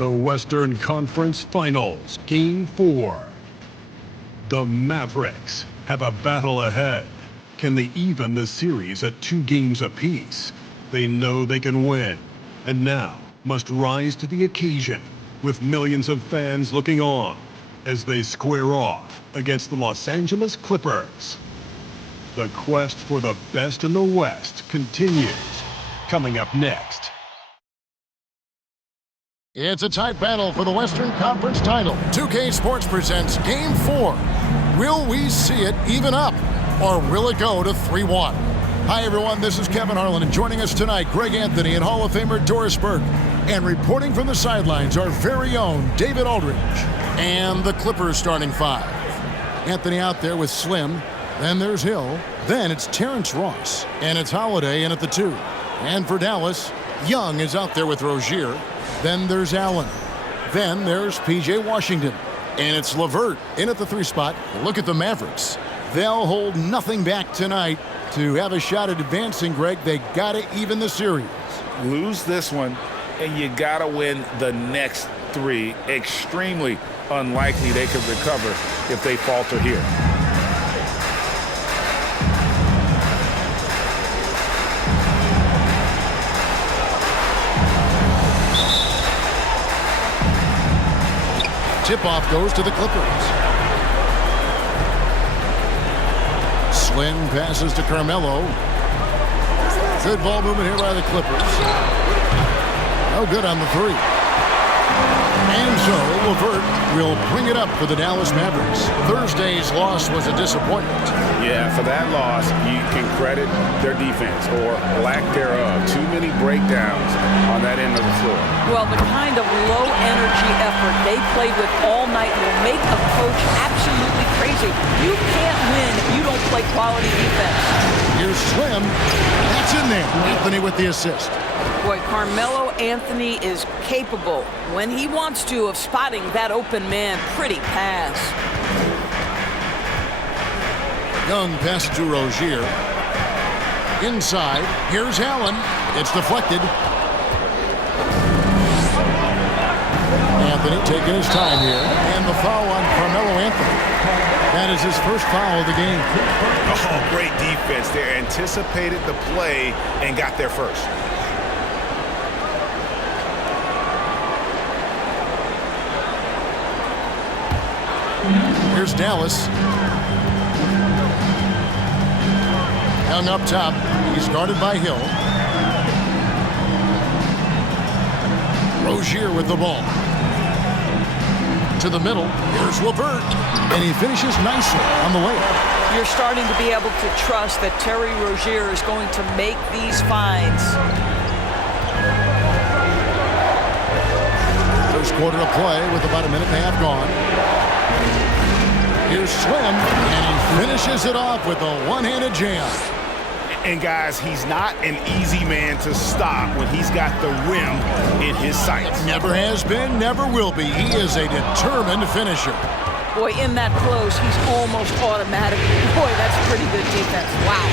The Western Conference Finals, Game 4. The Mavericks have a battle ahead. Can they even the series at 2 games apiece? They know they can win, and now must rise to the occasion, with millions of fans looking on as they square off against the Los Angeles Clippers. The quest for the best in the West continues. Coming up next. It's a tight battle for the Western Conference title. 2K Sports presents Game 4. Will we see it even up, or will it go to 3-1? Hi, everyone. This is Kevin Harlan, and joining us tonight, Greg Anthony and Hall of Famer Doris Burke. And reporting from the sidelines, our very own David Aldridge. And the Clippers starting 5. Anthony out there with Slim. Then there's Hill. Then it's Terrence Ross. And it's Holiday in at the 2. And for Dallas, Young is out there with Rozier. Then there's Allen. Then there's P.J. Washington. And it's LeVert in at the 3 spot. Look at the Mavericks. They'll hold nothing back tonight to have a shot at advancing, Greg. They got to even the series. Lose this one, and you got to win the next 3. Extremely unlikely they could recover if they falter here. Tip-off goes to the Clippers. Slim passes to Carmelo. Good ball movement here by the Clippers. No good on the 3. And so LeVert will bring it up for the Dallas Mavericks. Thursday's loss was a disappointment. Yeah, for that loss, you can credit their defense or lack thereof. Too many breakdowns on that end of the floor. Well, the kind of low-energy effort they played with all night will make a coach absolutely crazy. You can't win if you don't play quality defense. Here's Slim. That's in there. Anthony with the assist. Boy, Carmelo Anthony is capable, when he wants to, of spotting that open man. Pretty pass. Young passes to Rozier. Inside, here's Allen. It's deflected. Anthony taking his time here. And the foul on Carmelo Anthony. That is his first foul of the game. Oh, great defense there. Anticipated the play and got there first. Here's Dallas. Young up top. He's guarded by Hill. Rozier with the ball. To the middle. Here's LeVert. And he finishes nicely on the layup. You're starting to be able to trust that Terry Rozier is going to make these finds. First quarter of play with about a minute and a half gone. Here's Slim, and he finishes it off with a one-handed jam. And guys, he's not an easy man to stop when he's got the rim in his sights. Never has been, never will be. He is a determined finisher. Boy, in that close, he's almost automatic. Boy, that's pretty good defense. Wow.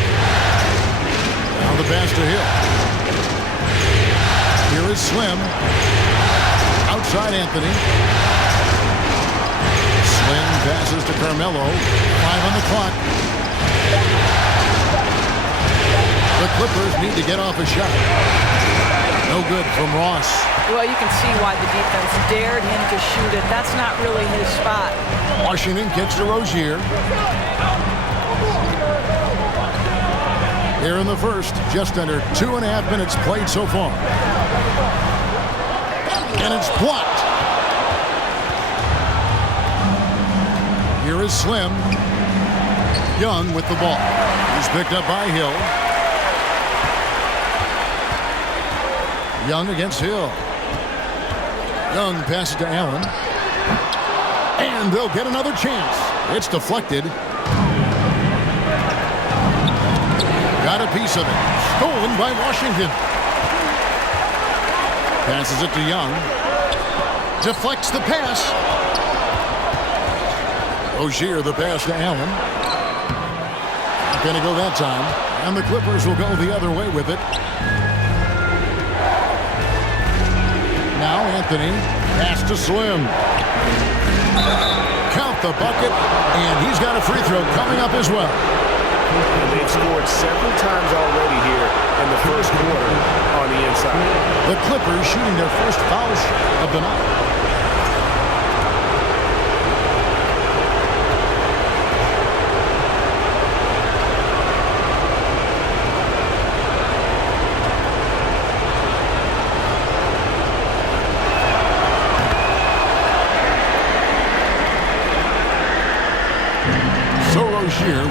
Now the pass to Hill. Here is Slim. Outside Anthony. Slim passes to Carmelo. 5 on the clock. The Clippers need to get off a shot. No good from Ross. Well, you can see why the defense dared him to shoot it. That's not really his spot. Washington kicks to Rozier. Here in the first, just under 2.5 minutes played so far. And it's blocked. Here is Slim. Young with the ball. He's picked up by Hill. Young against Hill. Young passes to Allen. And they'll get another chance. It's deflected. Got a piece of it. Stolen by Washington. Passes it to Young. Deflects the pass. Rozier the pass to Allen. Not going to go that time. And the Clippers will go the other way with it. Now Anthony. Pass to Slim. Count the bucket, and he's got a free throw coming up as well. And they've scored several times already here in the first quarter on the inside. The Clippers shooting their first foul shot of the night.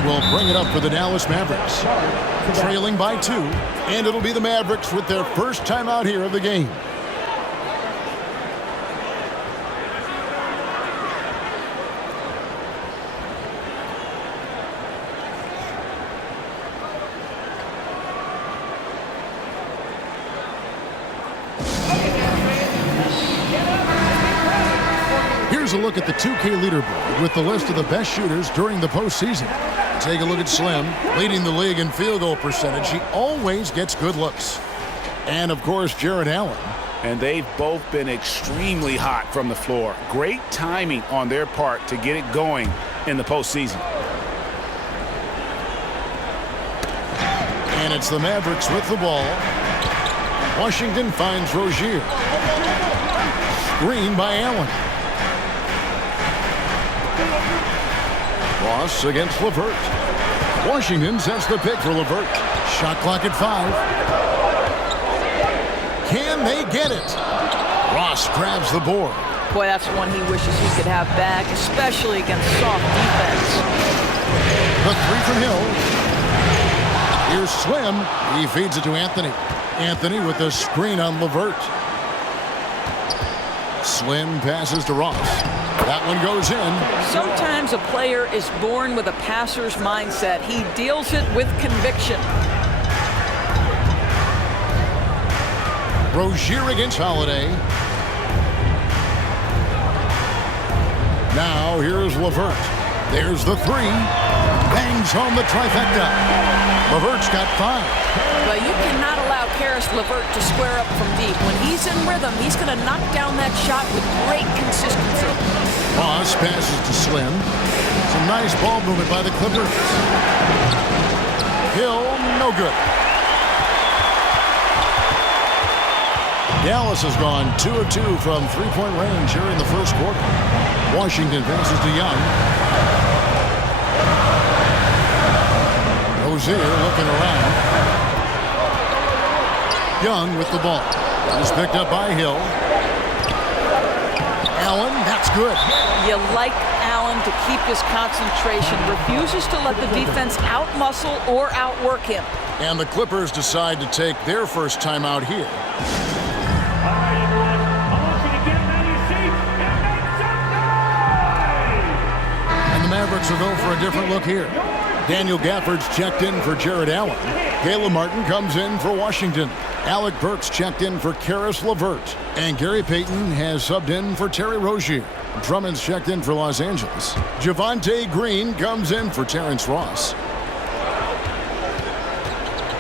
Will bring it up for the Dallas Mavericks. Trailing by 2, and it'll be the Mavericks with their first timeout here of the game. Here's a look at the 2K leaderboard with the list of the best shooters during the postseason. Take a look at Slim, leading the league in field goal percentage. He always gets good looks. And, of course, Jared Allen. And they've both been extremely hot from the floor. Great timing on their part to get it going in the postseason. And it's the Mavericks with the ball. Washington finds Rozier. Screen by Allen. Ross against LeVert. Washington sets the pick for LeVert. Shot clock at 5. Can they get it? Ross grabs the board. Boy, that's one he wishes he could have back, especially against soft defense. The 3 from Hill. Here's Slim. He feeds it to Anthony. Anthony with the screen on LeVert. Slim passes to Ross. That one goes in. Sometimes a player is born with a passer's mindset. He deals it with conviction. Rozier against Holiday. Now here's LeVert. There's the 3. Bangs home the trifecta. LeVert's got 5. But you cannot allow Karis LeVert to square up from deep. When he's in rhythm, he's going to knock down that shot with great consistency. Ross passes to Slim. Some nice ball movement by the Clippers. Hill, no good. Dallas has gone 2 of 2 from three-point range here in the first quarter. Washington passes to Young. Rozier looking around. Young with the ball. He's picked up by Hill. Allen, that's good. You like Allen to keep his concentration. Refuses to let the defense outmuscle or outwork him. And the Clippers decide to take their first timeout here. All right, everyone. I want you to get ready to see and make some noise! And the Mavericks will go for a different look here. Daniel Gafford's checked in for Jared Allen. Caleb Martin comes in for Washington. Alec Burks checked in for Karis LeVert. And Gary Payton has subbed in for Terry Rozier. Drummond's checked in for Los Angeles. Javonte Green comes in for Terrence Ross.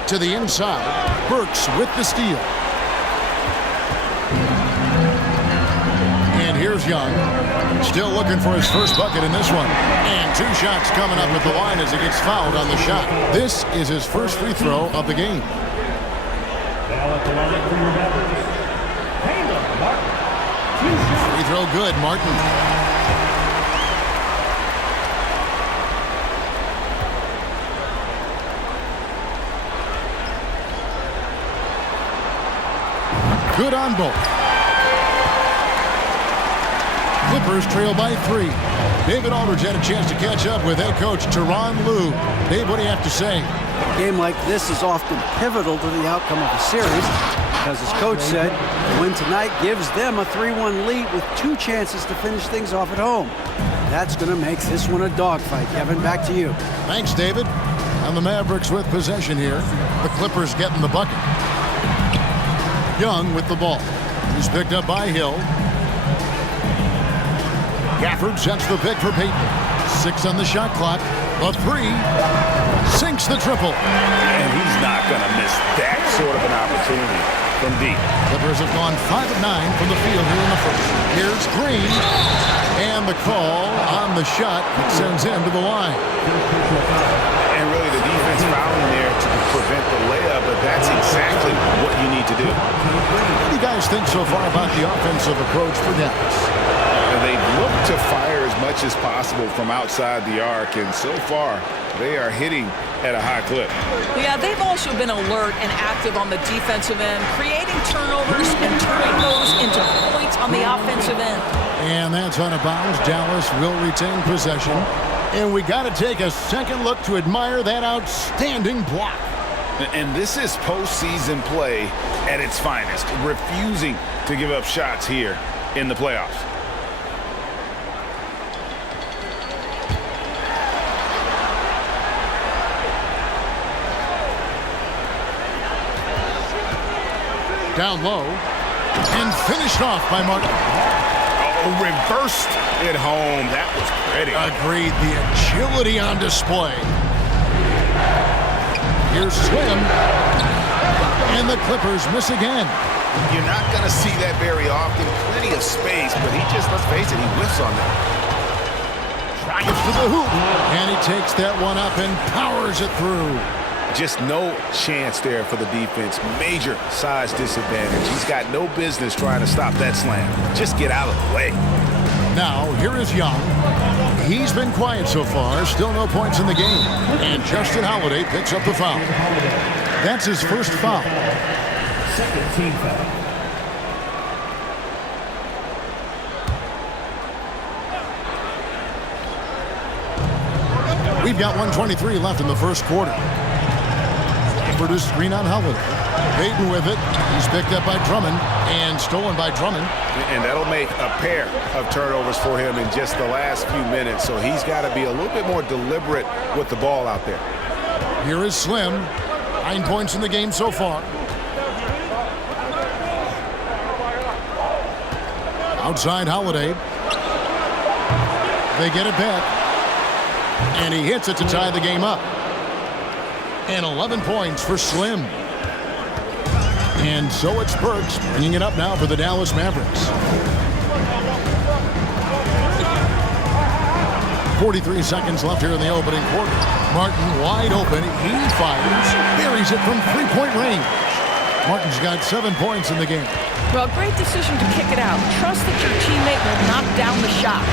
To the inside, Burks with the steal. And here's Young. Still looking for his first bucket in this one. And 2 shots coming up at the line as he gets fouled on the shot. This is his first free throw of the game. Now at the line for your Mavericks, Caleb Martin. Free throw good, Martin. Good on both. Clippers trail by 3. David Aldridge had a chance to catch up with head coach Tyronn Lue. Dave, what do you have to say? A game like this is often pivotal to the outcome of a series because, as coach said, the win tonight gives them a 3-1 lead with 2 chances to finish things off at home. That's going to make this one a dogfight. Kevin, back to you. Thanks, David. And the Mavericks with possession here. The Clippers getting the bucket. Young with the ball. He's picked up by Hill. Gafford sets the pick for Payton. 6 on the shot clock. A 3. Sinks the triple. And he's not going to miss that sort of an opportunity from deep. Clippers have gone 5 of 9 from the field here in the first. Here's Green. And the call on the shot that sends him to the line. And really the defense fouling there to prevent the layup, but that's exactly what you need to do. What do you guys think so far about the offensive approach for Dallas? They've looked to fire as much as possible from outside the arc, and so far they are hitting at a high clip. Yeah, they've also been alert and active on the defensive end, creating turnovers and turning those into points on the offensive end. And that's out of bounds. Dallas will retain possession. And we got to take a second look to admire that outstanding block. And this is postseason play at its finest, refusing to give up shots here in the playoffs. Down low and finished off by Martin. Oh, reversed it home. That was pretty. Agreed. The agility on display. Here's Slim. And the Clippers miss again. You're not going to see that very often. Plenty of space, but he just, let's face it, he whiffs on that. Drives to the hoop. And he takes that one up and powers it through. Just no chance there for the defense. Major size disadvantage. He's got no business trying to stop that slam. Just get out of the way. Now, here is Young. He's been quiet so far. Still no points in the game. And Justin Holiday picks up the foul. That's his first foul. Second team foul. We've got 1:23 left in the first quarter. Produced screen on Holiday. Payton with it. He's picked up by Drummond and stolen by Drummond. And that'll make a pair of turnovers for him in just the last few minutes. So he's got to be a little bit more deliberate with the ball out there. Here is Slim. 9 points in the game so far. Outside Holiday. They get it back. And he hits it to tie the game up. And 11 points for Slim. And so it's Burks bringing it up now for the Dallas Mavericks. 43 seconds left here in the opening quarter. Martin wide open. He fires. Buries it from three-point range. Martin's got 7 points in the game. Well, great decision to kick it out. Trust that your teammate will knock down the shot.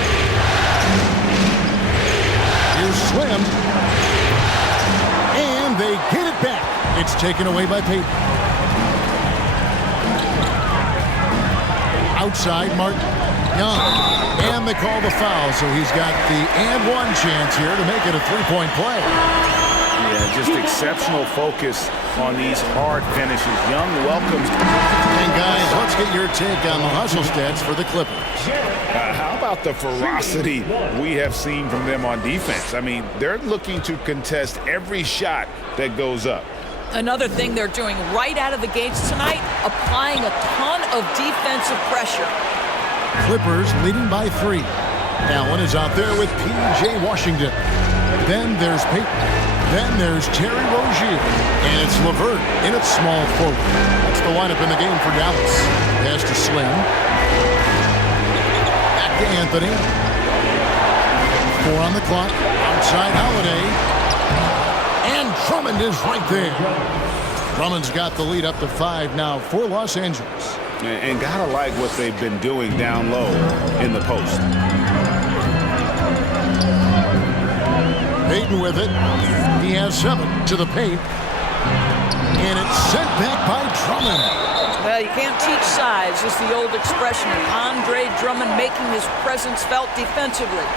Here's Slim. And they get it back. It's taken away by Payton. Outside, Martin. Young. And they call the foul, so he's got the and one chance here to make it a three-point play. Yeah, just exceptional focus on these hard finishes. Young welcomes. And guys, let's get your take on the hustle stats for the Clippers. How about the ferocity we have seen from them on defense? I mean, they're looking to contest every shot that goes up. Another thing they're doing right out of the gates tonight, applying a ton of defensive pressure. Clippers leading by 3. Allen is out there with P.J. Washington. Then there's Payton. Then there's Terry Rozier. And it's LeVert in its small forward. That's the lineup in the game for Dallas. Pass to Slim. Back to Anthony. 4 on the clock. Outside Holiday. And Drummond is right there. Drummond's got the lead up to 5 now for Los Angeles. And gotta like what they've been doing down low in the post. Payton with it. He has 7 to the paint. And it's sent back by Drummond. Well, you can't teach size. It's the old expression of Andre Drummond making his presence felt defensively.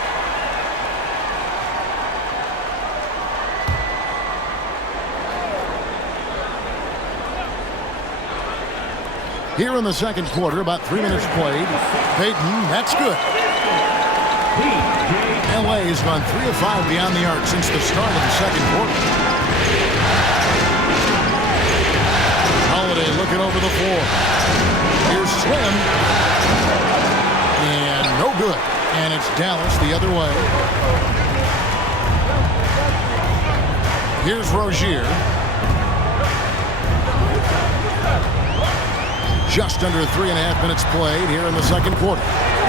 Here in the second quarter, about 3 minutes played. Payton, that's good. L.A. has gone 3 of 5 beyond the arc since the start of the second quarter. Holiday looking over the floor. Here's Slim. And no good. And it's Dallas the other way. Here's Rozier. Just under 3.5 minutes played here in the second quarter.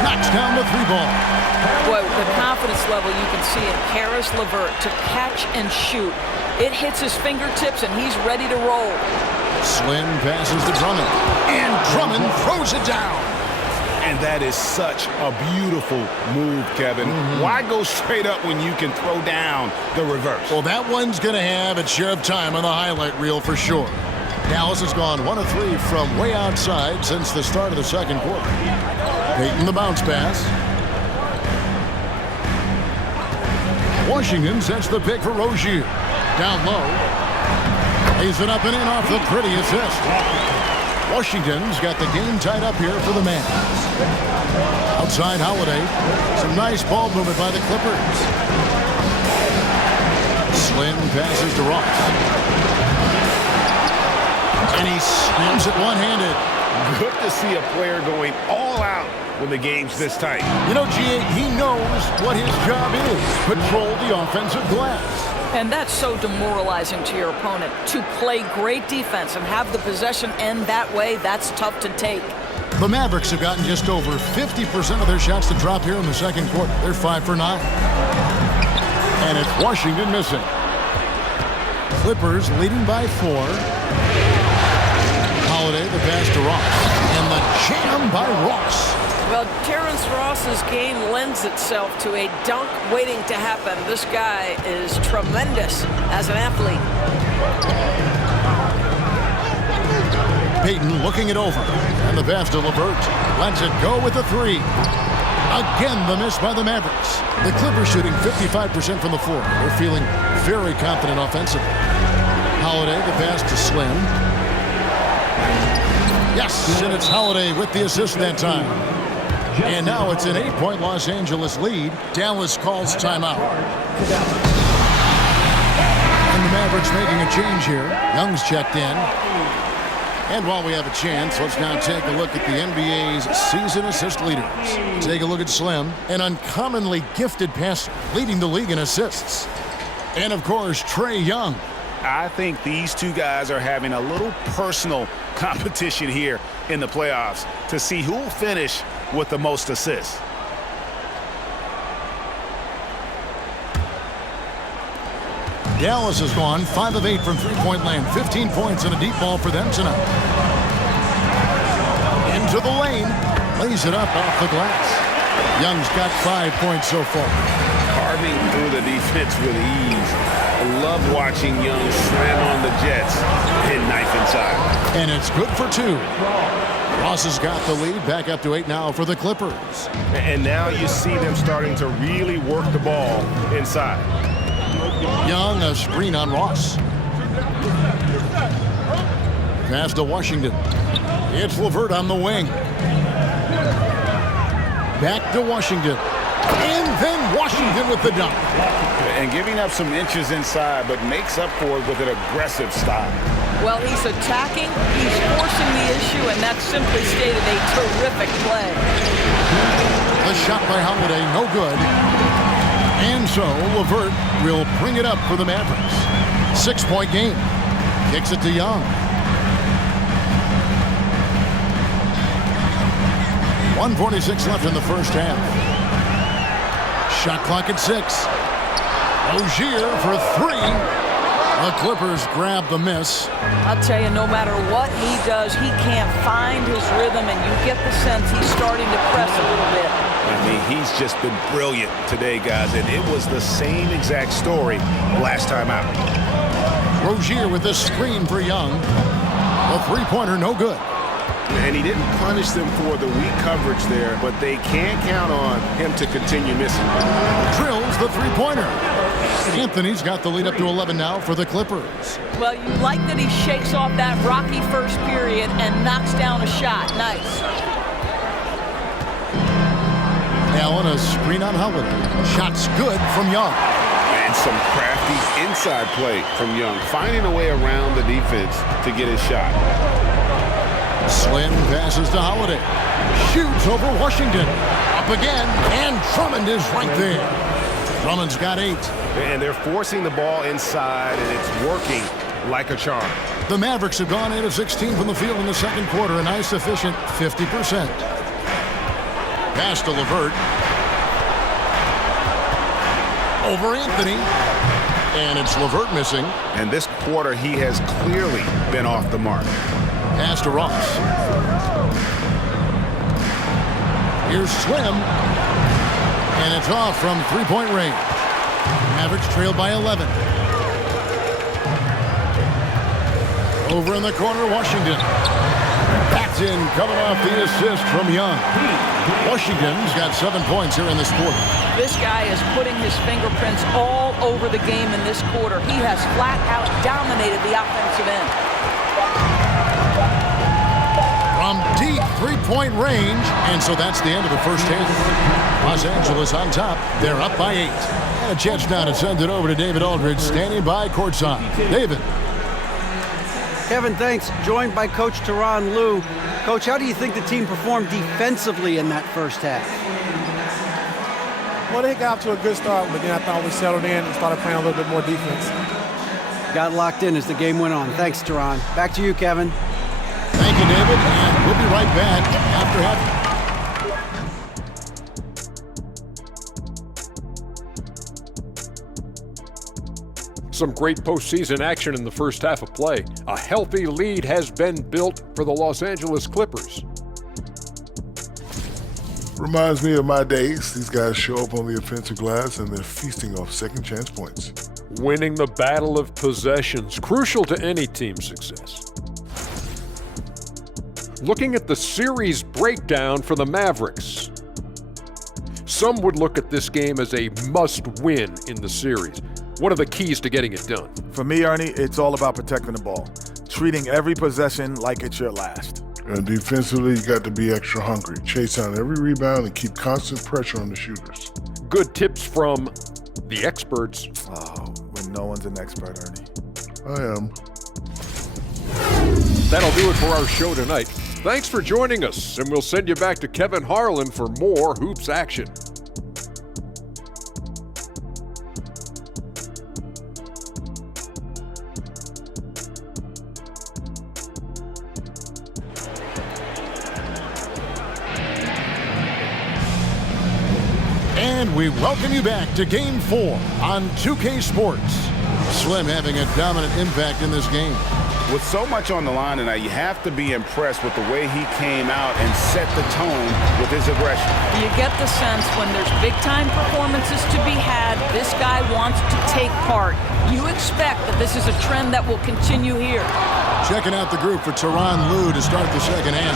Knocks down the three ball. Boy, with the confidence level you can see in Karis LeVert to catch and shoot. It hits his fingertips and he's ready to roll. Slim passes to Drummond. And Drummond throws it down. And that is such a beautiful move, Kevin. Why go straight up when you can throw down the reverse? Well, that one's going to have its share of time on the highlight reel for sure. Dallas has gone 1 of 3 from way outside since the start of the second quarter. Payton the bounce pass. Washington sets the pick for Rozier. Down low. Lays it up and in off the pretty assist. Washington's got the game tied up here for the Mavs. Outside Holiday. Some nice ball movement by the Clippers. Slim passes to Ross. And he slams it one-handed. Good to see a player going all out when the game's this tight. You know, G.A., he knows what his job is. Control the offensive glass. And that's so demoralizing to your opponent. To play great defense and have the possession end that way, that's tough to take. The Mavericks have gotten just over 50% of their shots to drop here in the second quarter. They're 5 for 9. And it's Washington missing. Clippers leading by 4. Holiday, the pass to Ross. And the jam by Ross. Well, Terrence Ross's game lends itself to a dunk waiting to happen. This guy is tremendous as an athlete. Payton looking it over. And the pass to LeVert. Lets it go with the 3. Again, the miss by the Mavericks. The Clippers shooting 55% from the floor. They're feeling very confident offensively. Holiday, the pass to Slim. Yes, and it's Holiday with the assist that time. And now it's an 8-point Los Angeles lead. Dallas calls timeout. And the Mavericks making a change here. Young's checked in. And while we have a chance, let's now take a look at the NBA's season assist leaders. Take a look at Slim, an uncommonly gifted passer, leading the league in assists. And of course, Trae Young. I think these two guys are having a little personal competition here in the playoffs to see who will finish with the most assists. Dallas has gone 5 of 8 from three-point land. 15 points and a deep ball for them tonight. Into the lane. Lays it up off the glass. Young's got 5 points so far. Carving through the defense with ease. I love watching Young slam on the Jets and knife inside. And it's good for 2. Ross has got the lead, back up to 8 now for the Clippers. And now you see them starting to really work the ball inside. Young, a screen on Ross. Pass to Washington. It's LeVert on the wing. Back to Washington. And then Washington with the dunk. And giving up some inches inside, but makes up for it with an aggressive style. Well, he's attacking, he's forcing the issue, and that's simply stated a terrific play. The shot by Holiday, no good. And so LeVert will bring it up for the Mavericks. 6-point game. Kicks it to Young. 1:46 left in the first half. Shot clock at 6. Rozier for 3. The Clippers grab the miss. I'll tell you, no matter what he does, he can't find his rhythm, and you get the sense he's starting to press a little bit. I mean, he's just been brilliant today, guys, and it was the same exact story last time out. Rozier with this screen for Young. A three-pointer, no good. And he didn't punish them for the weak coverage there, but they can't count on him to continue missing. Drills the three-pointer. Anthony's got the lead up to 11 now for the Clippers. Well, you like that he shakes off that rocky first period and knocks down a shot. Nice. Allen, a screen on Howard. Shot's good from Young. And some crafty inside play from Young, finding a way around the defense to get his shot. Slim passes to Holiday. Shoots over Washington. Up again, and Drummond is right there. Drummond's got 8. And they're forcing the ball inside, and it's working like a charm. The Mavericks have gone 8 of 16 from the field in the second quarter, a nice efficient 50%. Pass to LeVert. Over Anthony. And it's LeVert missing. And this quarter, he has clearly been off the mark. Pass to Ross. Here's Slim. And it's off from three-point range. Mavericks trail by 11. Over in the corner, Washington. That's in, coming off the assist from Young. Washington's got 7 points here in this quarter. This guy is putting his fingerprints all over the game in this quarter. He has flat out dominated the offensive end. From deep three-point range, and so that's the end of the first half. Los Angeles on top. They're up by 8. And a chance now to send it over to David Aldridge, standing by courtside. David. Kevin, thanks. Joined by Coach Tyronn Lue. Coach, how do you think the team performed defensively in that first half? Well, they got off to a good start, but then I thought we settled in and started playing a little bit more defense. Got locked in as the game went on. Thanks, Tyronn. Back to you, Kevin. Thank you, David, and we'll be right back after half. Some great postseason action in the first half of play. A healthy lead has been built for the Los Angeles Clippers. Reminds me of my days. These guys show up on the offensive glass and they're feasting off second chance points. Winning the battle of possessions, crucial to any team's success. Looking at the series breakdown for the Mavericks. Some would look at this game as a must-win in the series. What are the keys to getting it done? For me, Ernie, it's all about protecting the ball. Treating every possession like it's your last. And defensively, you got to be extra hungry. Chase down every rebound and keep constant pressure on the shooters. Good tips from the experts. Oh, when no one's an expert, Ernie. I am. That'll do it for our show tonight. Thanks for joining us, and we'll send you back to Kevin Harlan for more hoops action. And we welcome you back to Game 4 on 2K Sports. Slim having a dominant impact in this game. With so much on the line tonight, you have to be impressed with the way he came out and set the tone with his aggression. You get the sense when there's big-time performances to be had, this guy wants to take part. You expect that this is a trend that will continue here. Checking out the group for Tyronn Lue to start the second half.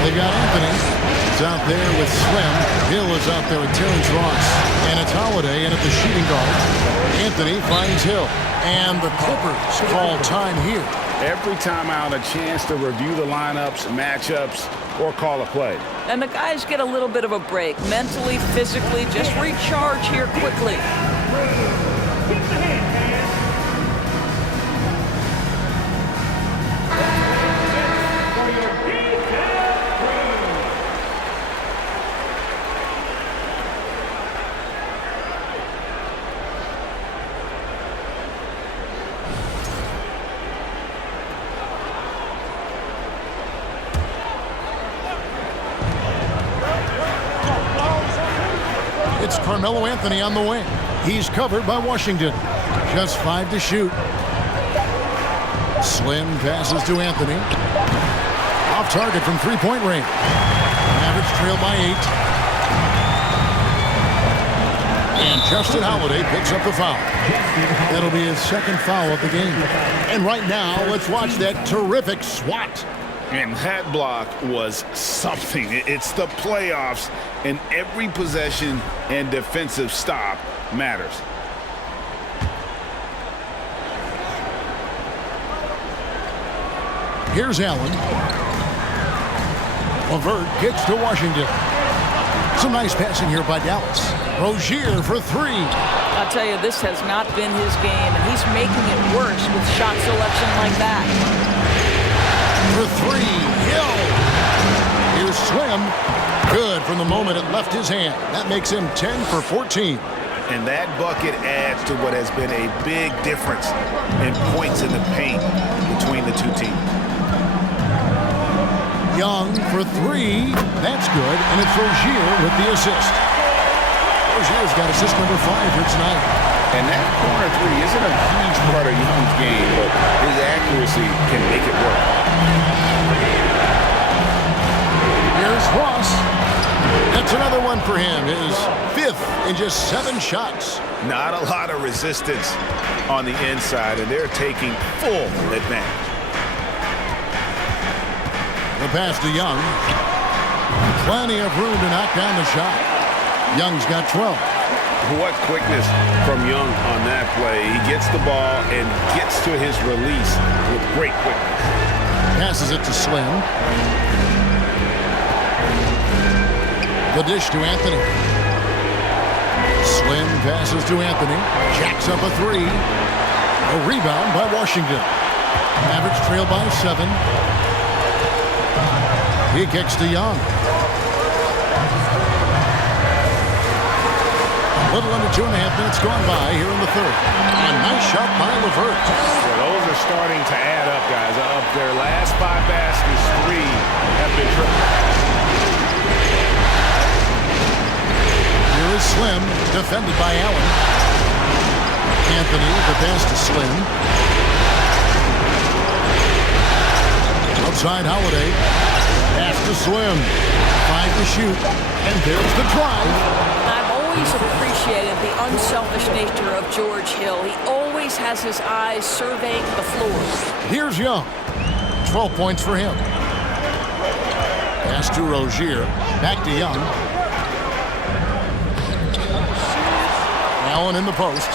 They've got Anthony. He's out there with Slim. Hill is out there with Terrence Ross. And it's Holiday in at the shooting guard. Anthony finds Hill. And the Clippers call time here. Every time out, a chance to review the lineups, matchups, or call a play. And the guys get a little bit of a break. Mentally, physically, just recharge here quickly. It's Carmelo Anthony on the wing. He's covered by Washington. Just 5 to shoot. Slim passes to Anthony. Off target from three-point range. Mavericks trail by 8. And Justin Holiday picks up the foul. That'll be his second foul of the game. And right now, let's watch that terrific swat. And that block was something. It's the playoffs, and every possession and defensive stop matters. Here's Allen. LeVert kicks to Washington. Some nice passing here by Dallas. Rozier for 3. I'll tell you, this has not been his game, and he's making it worse with shot selection like that. For 3, Hill. Here's Slim. Good from the moment it left his hand. That makes him 10 for 14. And that bucket adds to what has been a big difference in points in the paint between the two teams. Young for three. That's good. And it's Rozier with the assist. Rozier's got assist number 5 here tonight. And that corner three isn't a huge part of Young's game, but his accuracy can make it work. Here's Ross. That's another one for him. His 5th in just 7 shots. Not a lot of resistance on the inside, and they're taking full advantage. The pass to Young. Plenty of room to knock down the shot. Young's got 12. What quickness from Young on that play. He gets the ball and gets to his release with great quickness. Passes it to Slim. The dish to Anthony. Slim passes to Anthony. Jacks up a 3. A rebound by Washington. Mavericks trail by 7. He kicks to Young. A little under 2.5 minutes gone by here in the 3rd. A nice shot by LeVert. Well, those are starting to add up, guys. Of their last 5 baskets, 3 have been triple. Here is Slim, defended by Allen. Anthony, the pass to Slim. Outside Holiday. Pass to Slim. 5 to shoot. And there's the drive. I've always appreciated the unselfish nature of George Hill. He always has his eyes surveying the floor. Here's Young. 12 points for him. Pass to Rozier. Back to Young. Allen in the post.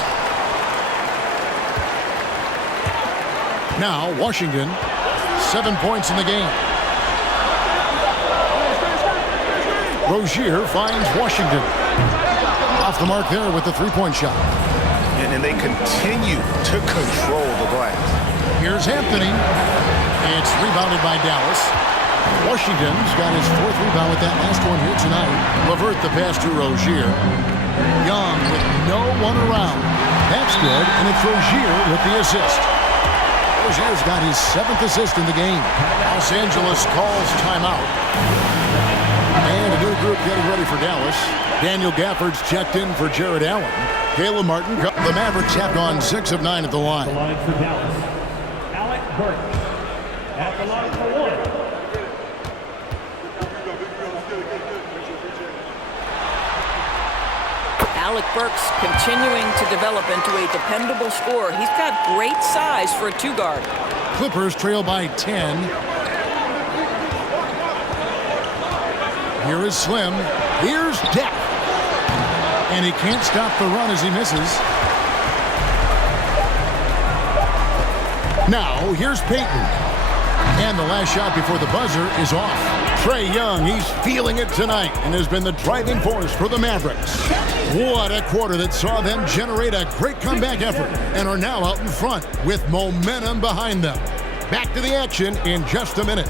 Now Washington. 7 points in the game. Rozier finds Washington. Off the mark there with the 3-point shot. And they continue to control the glass. Here's Anthony. It's rebounded by Dallas. Washington's got his 4th rebound with that last one here tonight. LeVert the pass to Rozier. Young with no one around. That's good, and it's Rozier with the assist. Rozier's got his 7th assist in the game. Los Angeles calls timeout. And a new group getting ready for Dallas. Daniel Gafford's checked in for Jared Allen. Caleb Martin. The Mavericks have gone 6 of 9 at the line. The line for Dallas. Alec Burks at the line for 1. Alec Burks continuing to develop into a dependable scorer. He's got great size for a 2-guard. Clippers trail by 10. Here is Slim. Here's Deck. And he can't stop the run as he misses. Now, here's Payton. And the last shot before the buzzer is off. Trae Young, he's feeling it tonight and has been the driving force for the Mavericks. What a quarter that saw them generate a great comeback effort and are now out in front with momentum behind them. Back to the action in just a minute.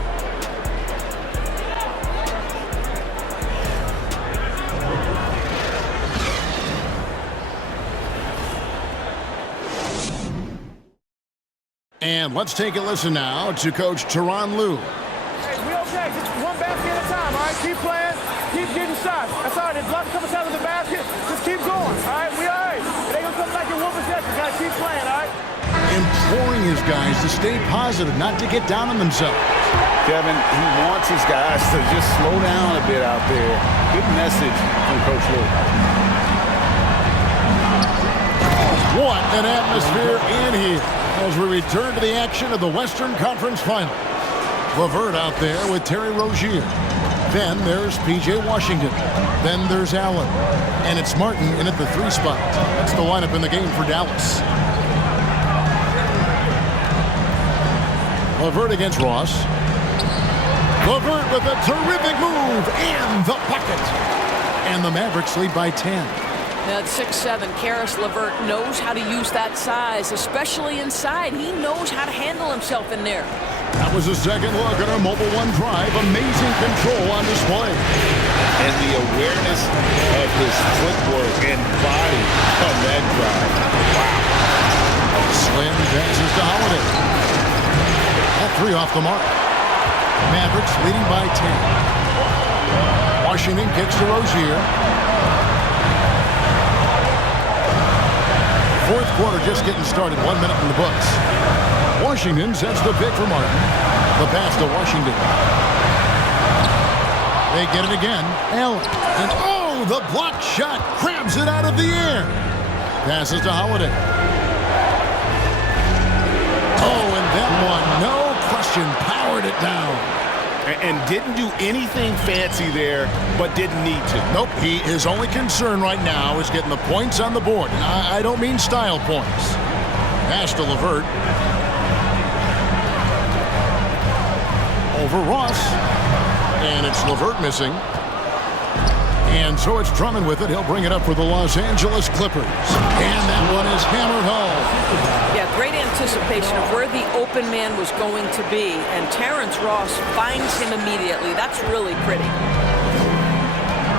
And let's take a listen now to Coach Tyronn Lue. Hey, we okay. Just one basket at a time, all right? Keep playing. Keep getting shots. That's all right. There's lots of couple shots in the basket. Just keep going, all right? We all right. It ain't going to come back in one possession. You got to keep playing, all right? Imploring his guys to stay positive, not to get down on themselves. Kevin, he wants his guys to just slow down a bit out there. Good message from Coach Lue. What an atmosphere in here as we return to the action of the Western Conference Finals. LeVert out there with Terry Rozier. Then there's P.J. Washington. Then there's Allen. And it's Martin in at the 3 spot. That's the lineup in the game for Dallas. LeVert against Ross. LeVert with a terrific move and the bucket. And the Mavericks lead by 10. Now at 6'7", Caris LeVert knows how to use that size, especially inside. He knows how to handle himself in there. That was a second look at our Mobile One drive. Amazing control on display. And the awareness of his footwork and body on that drive. Wow. Slim passes to Holiday. That 3 off the mark. Mavericks leading by 10. Washington kicks to Rozier. Fourth quarter just getting started. 1 minute in the books. Washington sets the pick for Martin. The pass to Washington. They get it again. Allen. And oh, the blocked shot grabs it out of the air. Passes to Holiday. Oh, and that one, no question, powered it down. And didn't do anything fancy there, but didn't need to. Nope, his only concern right now is getting the points on the board. And I don't mean style points. Pass to LeVert. Over Ross. And it's LeVert missing. And so it's Drummond with it. He'll bring it up for the Los Angeles Clippers. And that one is hammered home. Yeah, great anticipation of where the open man was going to be. And Terrence Ross finds him immediately. That's really pretty.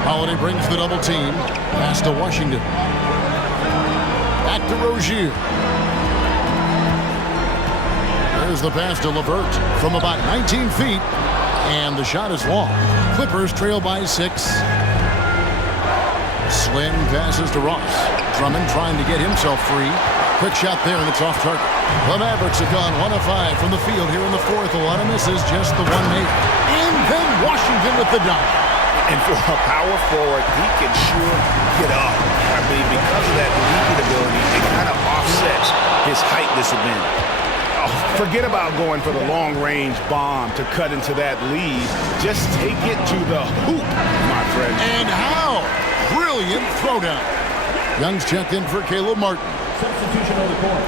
Holiday brings the double team. Pass to Washington. Back to Rozier. There's the pass to LeVert from about 19 feet. And the shot is long. Clippers trail by 6. Slim passes to Ross. Drummond trying to get himself free. Quick shot there, and it's off target. The Mavericks have gone 1 of 5 from the field here in the fourth. A lot of misses, just the one made. And then Washington with the dunk. And for a power forward, he can sure get up. I mean, because of that leaping ability, it kind of offsets his height disadvantage. Oh, forget about going for the long-range bomb to cut into that lead. Just take it to the hoop, my friend. And how? Brilliant throwdown. Young's checked in for Caleb Martin. Substitution on the court.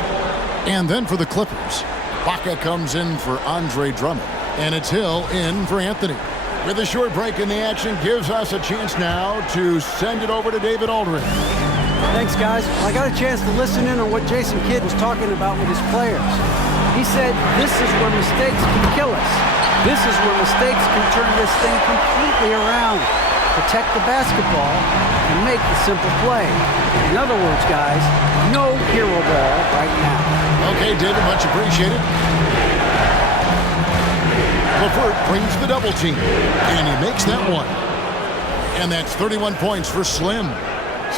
And then for the Clippers, Baca comes in for Andre Drummond. And it's Hill in for Anthony. With a short break in the action, gives us a chance now to send it over to David Aldridge. Thanks, guys. I got a chance to listen in on what Jason Kidd was talking about with his players. He said, this is where mistakes can kill us. This is where mistakes can turn this thing completely around. Protect the basketball and make the simple play. In other words, guys, no hero ball right now. Okay, David, much appreciated. LeVert brings the double team, and he makes that one. And that's 31 points for Slim.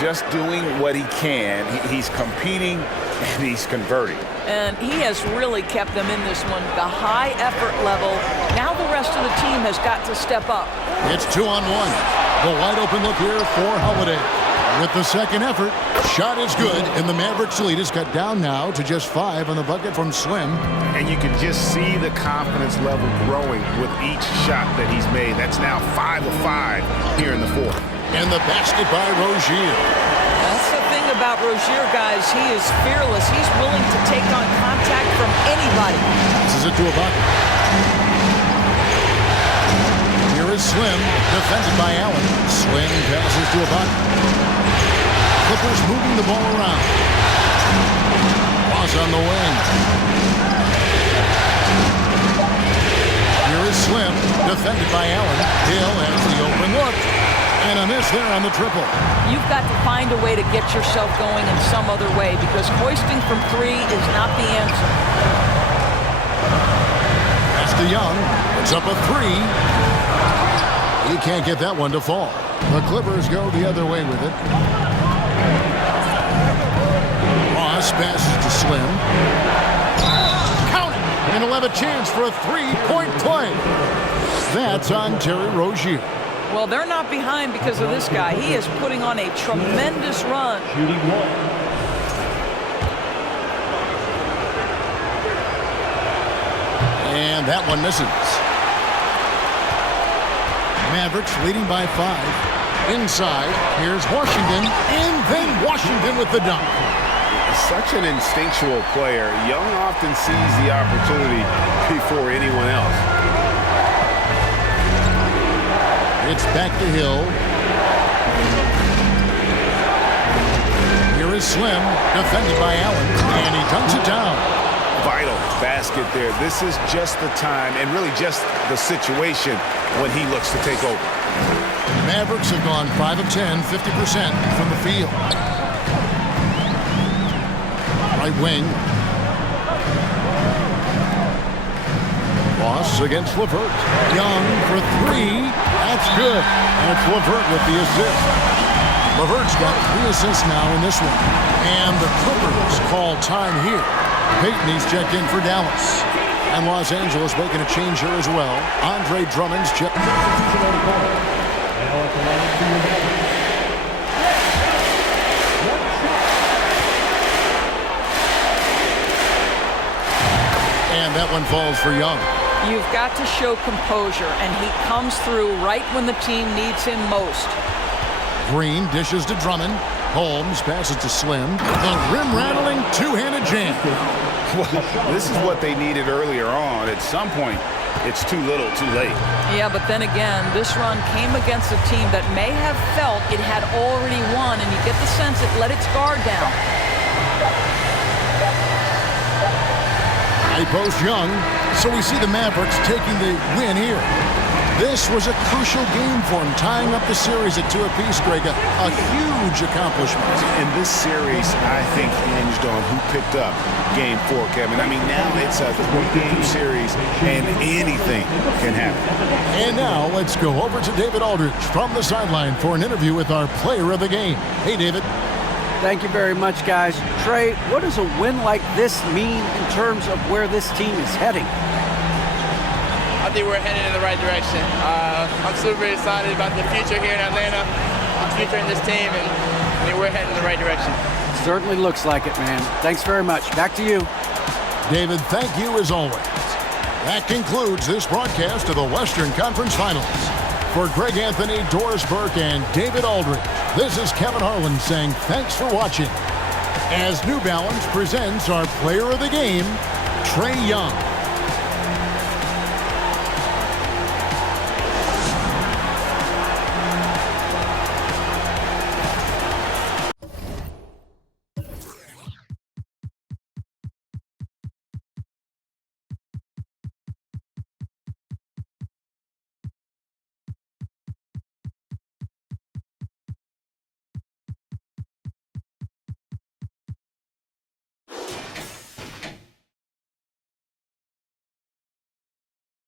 Just doing what he can. He's competing, and he's converting. And he has really kept them in this one. The high effort level. Now the rest of the team has got to step up. It's 2-on-1. The wide open look here for Holiday. With the second effort, shot is good, and the Mavericks lead is cut down now to just 5 on the bucket from Slim. And you can just see the confidence level growing with each shot that he's made. That's now 5 of 5 here in the fourth. And the basket by Rozier. That's the thing about Rozier, guys. He is fearless. He's willing to take on contact from anybody. Passes it to Ibaka. Here is Slim, defended by Allen. Slim passes to Ibaka. Clippers moving the ball around. Ross on the wing. Here is Slim, defended by Allen. Hill has the open look. And a miss there on the triple. You've got to find a way to get yourself going in some other way, because hoisting from 3 is not the answer. That's to Young. It's up a 3. He can't get that one to fall. The Clippers go the other way with it. Ross passes to Slim. Count it! And he'll have a chance for a 3-point play. That's on Terry Rozier. Well, they're not behind because of this guy. He is putting on a tremendous run. Shooting 1. And that one misses. Mavericks leading by 5. Inside, here's Washington, and then Washington with the dunk. Such an instinctual player. Young often sees the opportunity before anyone else. It's back to Hill. Here is Slim, defended by Allen, and he dunks it down. vital basket there. This is just the time and really just the situation when he looks to take over. The Mavericks have gone 5 of 10, 50% from the field. Right wing. Ross against LeVert. Young for 3. That's good. And it's LeVert with the assist. LeVert's got 3 assists now in this one. And the Clippers call time here. Peyton's checked in for Dallas. And Los Angeles making a change here as well. Andre Drummond's checked. And that one falls for Young. You've got to show composure, and he comes through right when the team needs him most. Green dishes to Drummond. Holmes passes to Slim. The rim-rattling two-handed jam. Well, this is what they needed earlier on. At some point, it's too little, too late. Yeah, but then again, this run came against a team that may have felt it had already won, and you get the sense it let its guard down. High post Young. So we see the Mavericks taking the win here. This was a crucial game for him, tying up the series at 2 apiece, Greg. A huge accomplishment. And this series, I think, hinged on who picked up Game 4, Kevin. I mean, now it's a 3-game series, and anything can happen. And now let's go over to David Aldridge from the sideline for an interview with our player of the game. Hey, David. Thank you very much, guys. Trey, what does a win like this mean in terms of where this team is heading? I think we're headed in the right direction. I'm super excited about the future here in Atlanta, the future in this team, and I mean, we're heading in the right direction. Certainly looks like it, man. Thanks very much. Back to you. David, thank you as always. That concludes this broadcast of the Western Conference Finals. For Greg Anthony, Doris Burke, and David Aldridge, this is Kevin Harlan saying thanks for watching. As New Balance presents our player of the game, Trae Young.